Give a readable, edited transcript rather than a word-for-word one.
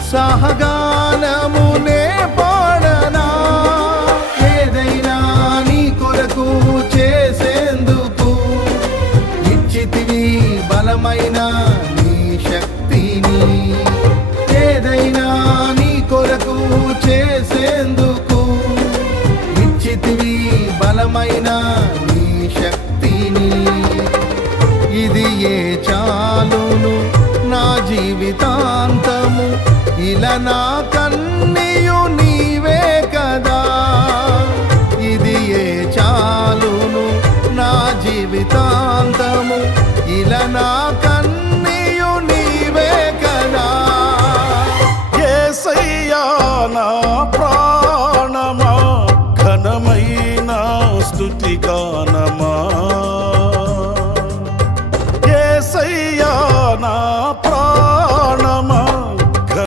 ఉత్సాహగానమునే పాడనా, ఏదైనా నీ కొరకు చేసేందుకు ఇచ్చితివి బలమైన నీ శక్తిని, ఏదైనా నీ కొరకు చేసేందుకు ఇచ్చితివి బలమైన నీ శక్తిని. ఇది ఏ చాలును నా జీవితాంతము, ఇలా నా